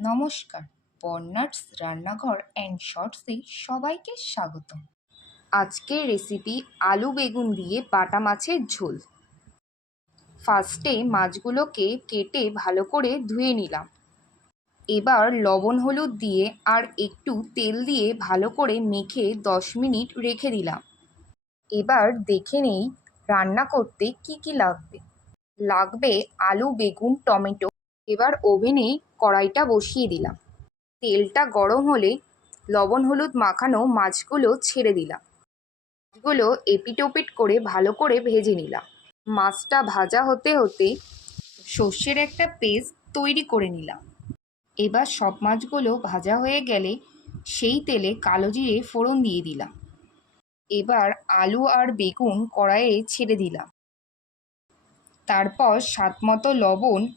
নমস্কার, বর্ণাঢ্য রান্নাঘর অ্যান্ড শর্টসে সবাইকে স্বাগত। আজকের রেসিপি আলু বেগুন দিয়ে বাটা মাছের ঝোল। ফার্স্টে মাছগুলোকে কেটে ভালো করে ধুয়ে নিলাম। এবার লবণ হলুদ দিয়ে আর একটু তেল দিয়ে ভালো করে মেখে 10 মিনিট রেখে দিলাম। এবার দেখে নেই রান্না করতে কি কি লাগবে। লাগবে আলু বেগুন টমেটো। এবার ওভেনে কড়াইটা বসিয়ে দিলাম। তেলটা গরম হলে লবণ হলুদ মাখানো মাছগুলো ছেড়ে দিলাম। মাছগুলো এপিট ওপিট করে ভালো করে ভেজে নিলাম। মাছটা ভাজা হতে হতে সর্ষের একটা পেস্ট তৈরি করে নিলাম। এবার সব মাছগুলো ভাজা হয়ে গেলে সেই তেলে কালো জিরে ফোড়ন দিয়ে দিলাম। এবার আলু আর বেগুন কড়াইয়ে ছেড়ে দিলাম। তারপর স্বাদমতো লবণ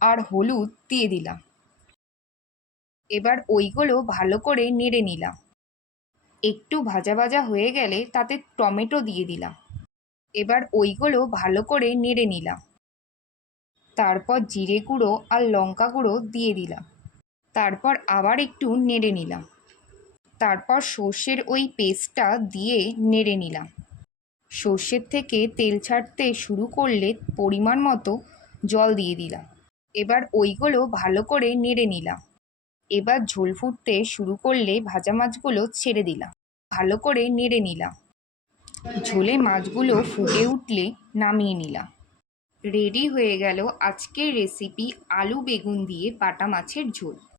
আর হলুদ দিয়ে দিলাম। এবার ওইগুলো ভালো করে নেড়ে নিলাম। একটু ভাজা ভাজা হয়ে গেলে তাতে টমেটো দিয়ে দিলাম। এবার ওইগুলো ভালো করে নেড়ে নিলাম। তারপর জিরে গুঁড়ো আর লঙ্কা গুঁড়ো দিয়ে দিলাম। তারপর আবার একটু নেড়ে নিলাম। তারপর সর্ষের ওই পেস্টটা দিয়ে নেড়ে নিলাম। সর্ষের থেকে তেল ছাড়তে শুরু করলে পরিমাণ মতো জল দিয়ে দিলাম। এবার ওইগুলো ভালো করে নেড়ে নিলাম। এবার ঝোল ফুটতে শুরু করলে ভাজা মাছগুলো ছেড়ে দিলাম। ভালো করে নেড়ে নিলাম। ঝোলে মাছগুলো ফুটে উঠলে নামিয়ে নিলাম। রেডি হয়ে গেল আজকের রেসিপি আলু বেগুন দিয়ে বাটা মাছের ঝোল।